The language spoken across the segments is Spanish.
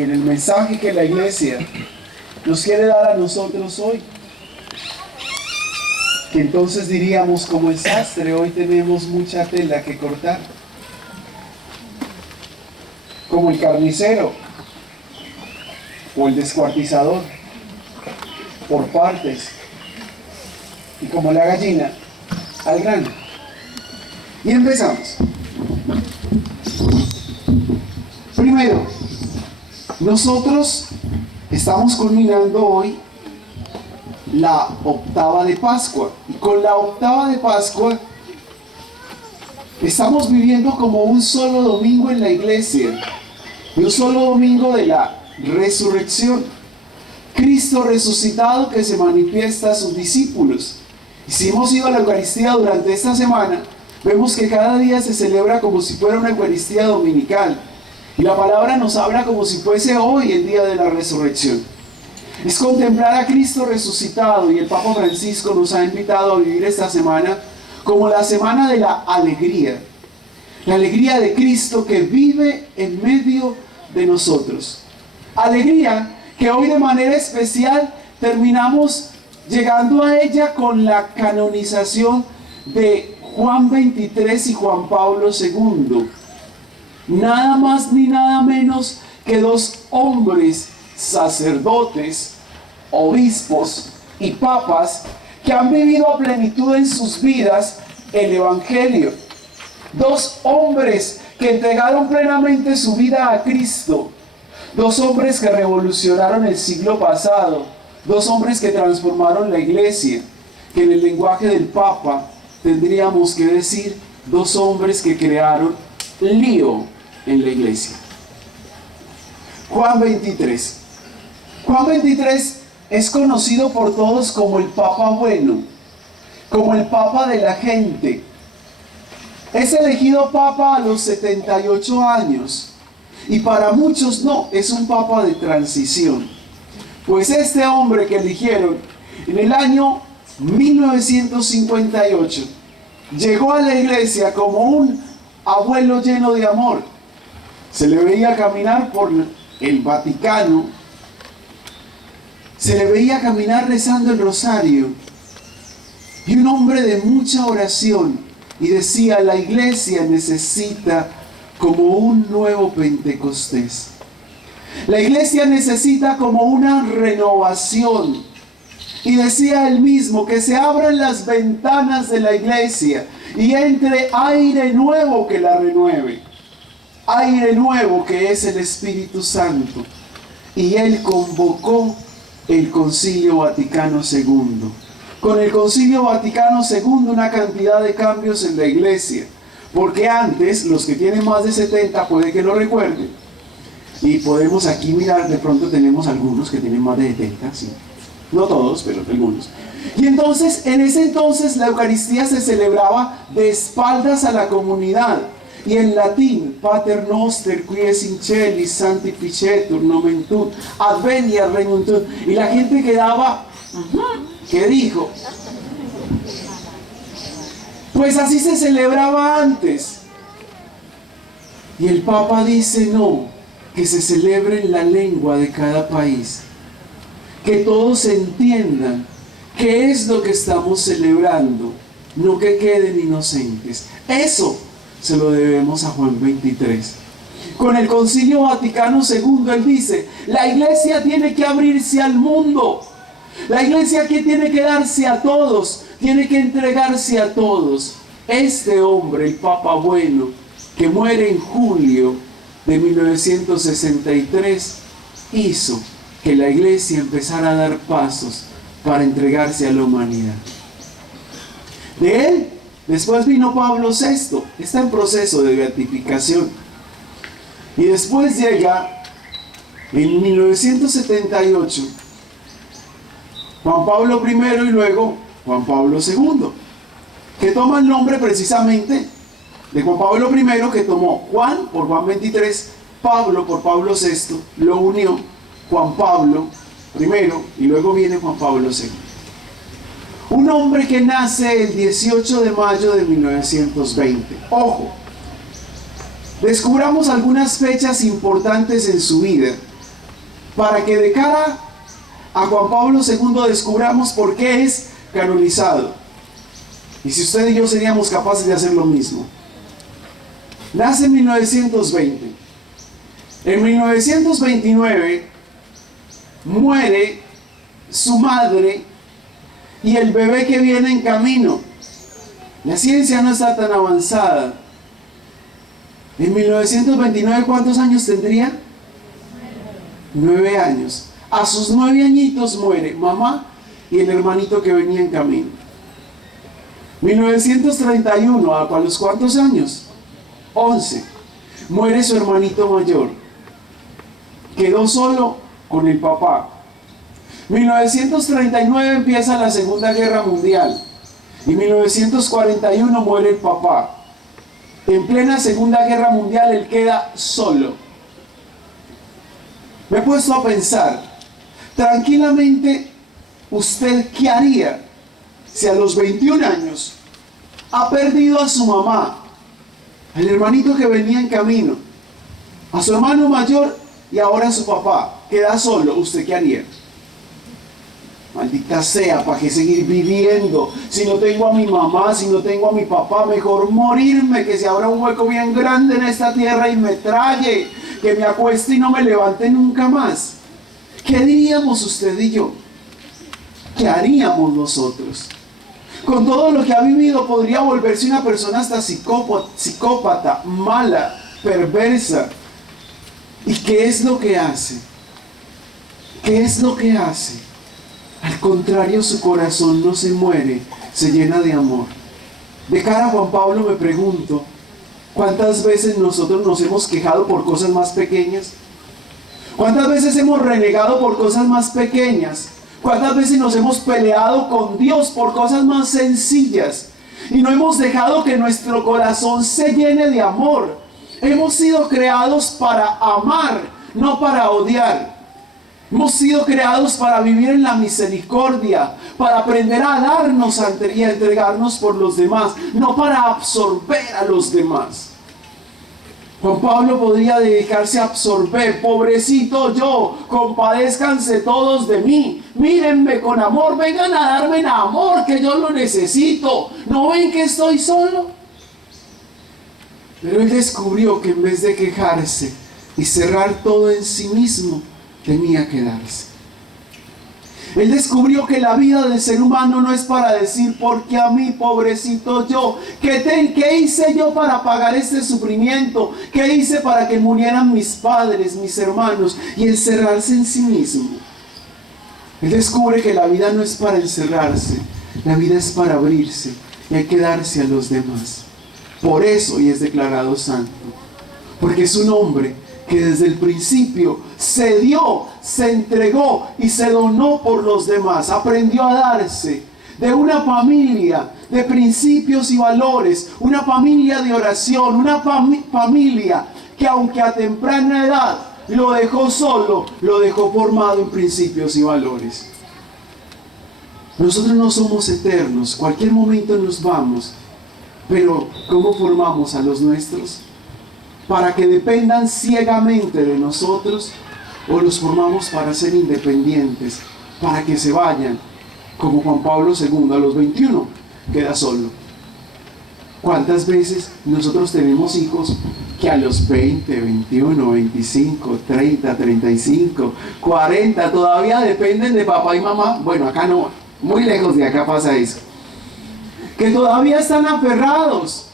y en el mensaje que la iglesia nos quiere dar a nosotros hoy. Que entonces diríamos como el sastre, hoy tenemos mucha tela que cortar. Como el carnicero o el descuartizador, por partes. Y como la gallina, al grano. Y empezamos. Primero, nosotros estamos culminando hoy la octava de Pascua. Y con la octava de Pascua estamos viviendo como un solo domingo en la iglesia. Y un solo domingo de la resurrección. Cristo resucitado que se manifiesta a sus discípulos. Y si hemos ido a la Eucaristía durante esta semana, vemos que cada día se celebra como si fuera una Eucaristía dominical. Y la palabra nos habla como si fuese hoy el día de la resurrección. Es contemplar a Cristo resucitado, y el Papa Francisco nos ha invitado a vivir esta semana como la semana de la alegría. La alegría de Cristo que vive en medio de nosotros. Alegría que hoy de manera especial terminamos llegando a ella con la canonización de Juan 23 y Juan Pablo II. Nada más ni nada menos que dos hombres sacerdotes, obispos y papas que han vivido a plenitud en sus vidas el Evangelio. Dos hombres que entregaron plenamente su vida a Cristo. Dos hombres que revolucionaron el siglo pasado. Dos hombres que transformaron la iglesia. Que en el lenguaje del Papa tendríamos que decir dos hombres que crearon lío en la iglesia. Juan 23. Juan 23 es conocido por todos como el Papa bueno, como el Papa de la gente. Es elegido Papa a los 78 años y para muchos no, es un Papa de transición. Pues este hombre que eligieron en el año 1958 llegó a la iglesia como un abuelo lleno de amor. Se le veía caminar por el Vaticano, se le veía caminar rezando el rosario, y un hombre de mucha oración, y decía: la iglesia necesita como un nuevo Pentecostés. La iglesia necesita como una renovación. Y decía él mismo que se abran las ventanas de la iglesia y entre aire nuevo que la renueve. Aire nuevo que es el Espíritu Santo. Y él convocó el Concilio Vaticano II. Con el Concilio Vaticano II una cantidad de cambios en la iglesia. Porque antes, los que tienen más de 70 puede que lo recuerden. Y podemos aquí mirar, de pronto tenemos algunos que tienen más de 70, sí. No todos, pero algunos. Y entonces, en ese entonces, la Eucaristía se celebraba de espaldas a la comunidad. Y en latín, Pater Noster, qui es in celis, sanctificetur nomen tuum, advenia regnum tuum. Y la gente quedaba, ¿qué dijo? Pues así se celebraba antes. Y el Papa dice no, que se celebre en la lengua de cada país. Que todos entiendan qué es lo que estamos celebrando, no que queden inocentes. Eso se lo debemos a Juan 23. Con el Concilio Vaticano II, él dice, la iglesia tiene que abrirse al mundo. La iglesia que tiene que darse a todos, tiene que entregarse a todos. Este hombre, el Papa bueno, que muere en julio de 1963, hizo que la iglesia empezara a dar pasos para entregarse a la humanidad. De él, después vino Pablo VI, está en proceso de beatificación. Y después llega, en 1978, Juan Pablo I y luego Juan Pablo II, que toma el nombre precisamente de Juan Pablo I, que tomó Juan por Juan 23, Pablo por Pablo VI, lo unió Juan Pablo I y luego viene Juan Pablo II. Un hombre que nace el 18 de mayo de 1920. Ojo, descubramos algunas fechas importantes en su vida para que de cara a Juan Pablo II descubramos por qué es canonizado. Y si usted y yo seríamos capaces de hacer lo mismo. Nace en 1920. En 1929 muere su madre y el bebé que viene en camino. La ciencia no está tan avanzada. En 1929, ¿cuántos años tendría? 9 años. A sus 9 añitos muere mamá y el hermanito que venía en camino. 1931, ¿a los cuántos años? 11. Muere su hermanito mayor. Quedó solo con el papá. 1939 empieza la Segunda Guerra Mundial. Y 1941 muere el papá. En plena Segunda Guerra Mundial él queda solo. Me he puesto a pensar, tranquilamente, ¿usted qué haría si a los 21 años ha perdido a su mamá, al hermanito que venía en camino, a su hermano mayor y ahora a su papá? Queda solo, ¿usted qué haría? Maldita sea, ¿para qué seguir viviendo? Si no tengo a mi mamá, si no tengo a mi papá, mejor morirme, que se abra un hueco bien grande en esta tierra y me trague, que me acueste y no me levante nunca más. ¿Qué diríamos usted y yo? ¿Qué haríamos nosotros? Con todo lo que ha vivido podría volverse una persona hasta psicópata, mala, perversa. ¿Y qué es lo que hace? ¿Qué es lo que hace? Al contrario, su corazón no se muere, se llena de amor. De cara a Juan Pablo me pregunto, ¿cuántas veces nosotros nos hemos quejado por cosas más pequeñas? ¿Cuántas veces hemos renegado por cosas más pequeñas? ¿Cuántas veces nos hemos peleado con Dios por cosas más sencillas? Y no hemos dejado que nuestro corazón se llene de amor. Hemos sido creados para amar, no para odiar. Hemos sido creados para vivir en la misericordia, para aprender a darnos y a entregarnos por los demás, no para absorber a los demás. Juan Pablo podría dedicarse a absorber: pobrecito yo, compadézcanse todos de mí, mírenme con amor, vengan a darme en amor, que yo lo necesito. ¿No ven que estoy solo? Pero él descubrió que en vez de quejarse y cerrar todo en sí mismo, tenía que darse. Él descubrió que la vida del ser humano no es para decir: porque a mí, pobrecito yo, ¿qué hice yo para pagar este sufrimiento? ¿Qué hice para que murieran mis padres, mis hermanos? Y encerrarse en sí mismo. Él descubre que la vida no es para encerrarse, la vida es para abrirse y hay que darse a los demás. Por eso, y es declarado santo, porque es un hombre que desde el principio se dio, se entregó y se donó por los demás. Aprendió a darse de una familia de principios y valores, una familia de oración, una familia que aunque a temprana edad lo dejó solo, lo dejó formado en principios y valores. Nosotros no somos eternos, cualquier momento nos vamos, pero ¿cómo formamos a los nuestros? ¿Para que dependan ciegamente de nosotros, o los formamos para ser independientes, para que se vayan? Como Juan Pablo II a los 21 queda solo. ¿Cuántas veces nosotros tenemos hijos que a los 20, 21, 25, 30, 35, 40 todavía dependen de papá y mamá? Bueno, acá no, muy lejos de acá pasa eso. Que todavía están aferrados.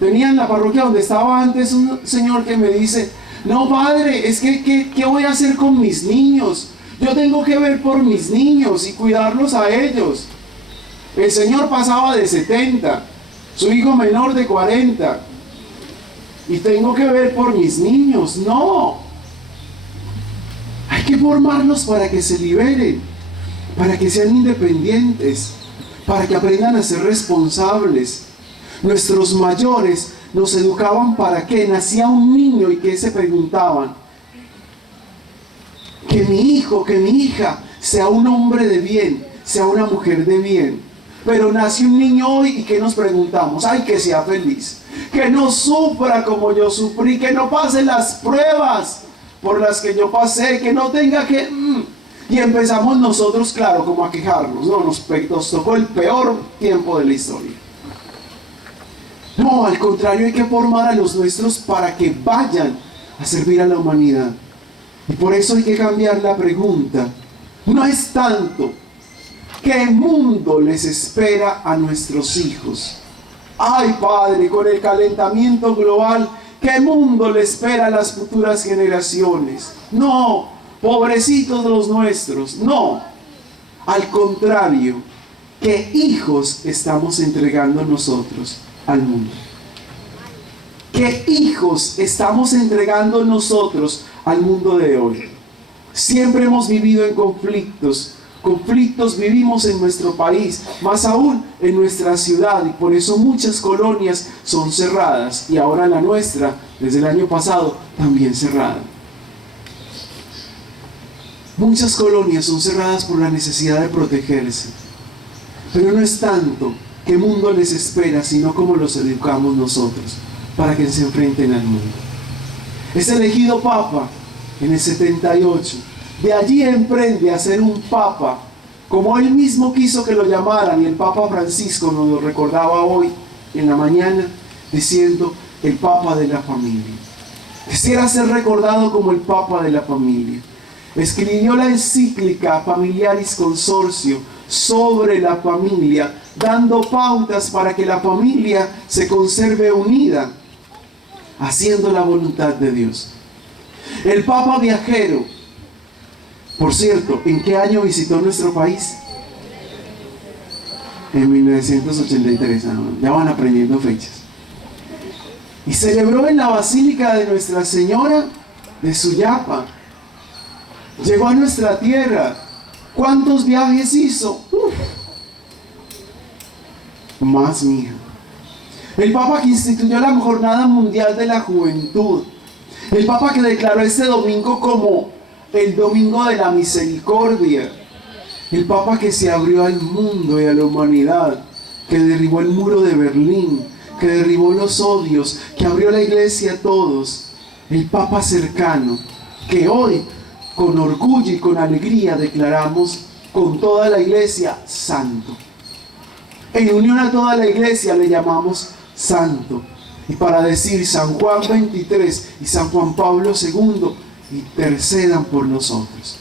Tenía en la parroquia donde estaba antes un señor que me dice: no, padre, es que ¿qué voy a hacer con mis niños? Yo tengo que ver por mis niños y cuidarlos a ellos. El señor pasaba de 70, su hijo menor de 40, y tengo que ver por mis niños. No, hay que formarlos para que se liberen, para que sean independientes, para que aprendan a ser responsables. Nuestros mayores nos educaban para que nacía un niño y que se preguntaban: que mi hijo, que mi hija sea un hombre de bien, sea una mujer de bien. Pero nace un niño hoy y que nos preguntamos: ay, que sea feliz, que no sufra como yo sufrí, que no pase las pruebas, por las que yo pasé, que no tenga que... Y empezamos nosotros, claro, como a quejarnos, ¿no? Nos tocó el peor tiempo de la historia. No, al contrario, hay que formar a los nuestros para que vayan a servir a la humanidad. Y por eso hay que cambiar la pregunta. No es tanto ¿qué mundo les espera a nuestros hijos? Ay, Padre, con el calentamiento global, ¿qué mundo le espera a las futuras generaciones? No, pobrecitos los nuestros, no. Al contrario, ¿qué hijos estamos entregando nosotros al mundo? ¿Qué hijos estamos entregando nosotros al mundo de hoy? Siempre hemos vivido en conflictos vivimos en nuestro país, más aún en nuestra ciudad, y por eso muchas colonias son cerradas, y ahora la nuestra, desde el año pasado, también cerrada. Muchas colonias son cerradas por la necesidad de protegerse, pero no es tanto qué mundo les espera, sino cómo los educamos nosotros, para que se enfrenten al mundo. Es elegido Papa en el 78. De allí emprende a ser un papa, como él mismo quiso que lo llamaran, y el Papa Francisco nos lo recordaba hoy en la mañana, diciendo el Papa de la familia. Quisiera ser recordado como el Papa de la familia. Escribió la encíclica Familiaris Consortio sobre la familia, dando pautas para que la familia se conserve unida, haciendo la voluntad de Dios. El Papa viajero. Por cierto, ¿en qué año visitó nuestro país? En 1983, ya van aprendiendo fechas. Y celebró en la Basílica de Nuestra Señora de Suyapa. Llegó a nuestra tierra. ¿Cuántos viajes hizo? Más, mija. El Papa que instituyó la Jornada Mundial de la Juventud. El Papa que declaró este domingo como el Domingo de la Misericordia. El Papa que se abrió al mundo y a la humanidad, que derribó el muro de Berlín, que derribó los odios, que abrió la iglesia a todos. El Papa cercano, que hoy con orgullo y con alegría declaramos con toda la iglesia santo. En unión a toda la iglesia le llamamos santo. Y para decir San Juan 23 y San Juan Pablo II, intercedan por nosotros.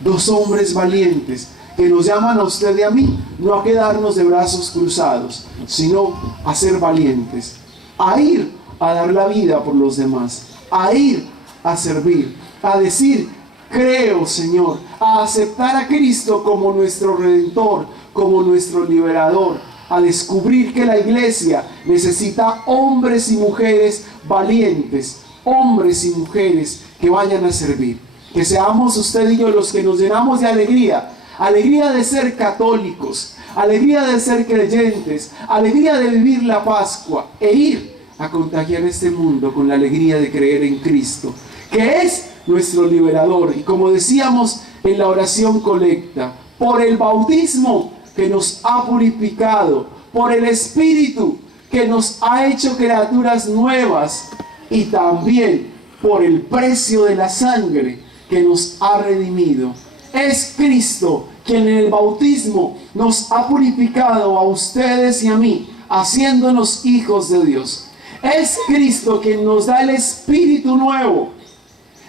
Dos hombres valientes que nos llaman a usted y a mí, no a quedarnos de brazos cruzados, sino a ser valientes, a ir a dar la vida por los demás, a ir a servir, a decir creo, Señor, a aceptar a Cristo como nuestro Redentor, como nuestro Liberador, a descubrir que la iglesia necesita hombres y mujeres valientes, hombres y mujeres que vayan a servir. Que seamos usted y yo los que nos llenamos de alegría, alegría de ser católicos, alegría de ser creyentes, alegría de vivir la Pascua e ir a contagiar este mundo con la alegría de creer en Cristo, que es nuestro liberador. Y como decíamos en la oración colecta, por el bautismo que nos ha purificado, por el Espíritu que nos ha hecho criaturas nuevas, y también por el precio de la sangre que nos ha redimido. Es Cristo quien en el bautismo nos ha purificado a ustedes y a mí, haciéndonos hijos de Dios. Es Cristo quien nos da el Espíritu nuevo,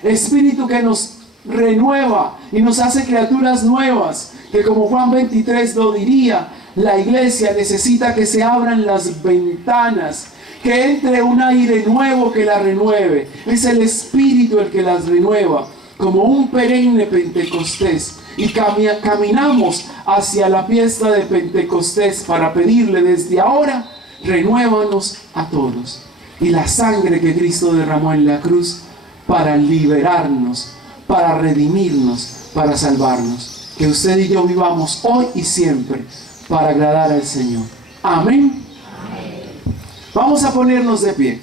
Espíritu que nos renueva y nos hace criaturas nuevas, que como Juan 23 lo diría, la iglesia necesita que se abran las ventanas, que entre un aire nuevo que la renueve. Es el Espíritu el que las renueva, como un perenne Pentecostés. Y caminamos hacia la fiesta de Pentecostés para pedirle desde ahora, renuévanos a todos. Y la sangre que Cristo derramó en la cruz para liberarnos, para redimirnos, para salvarnos. Que usted y yo vivamos hoy y siempre para agradar al Señor. Amén. Vamos a ponernos de pie.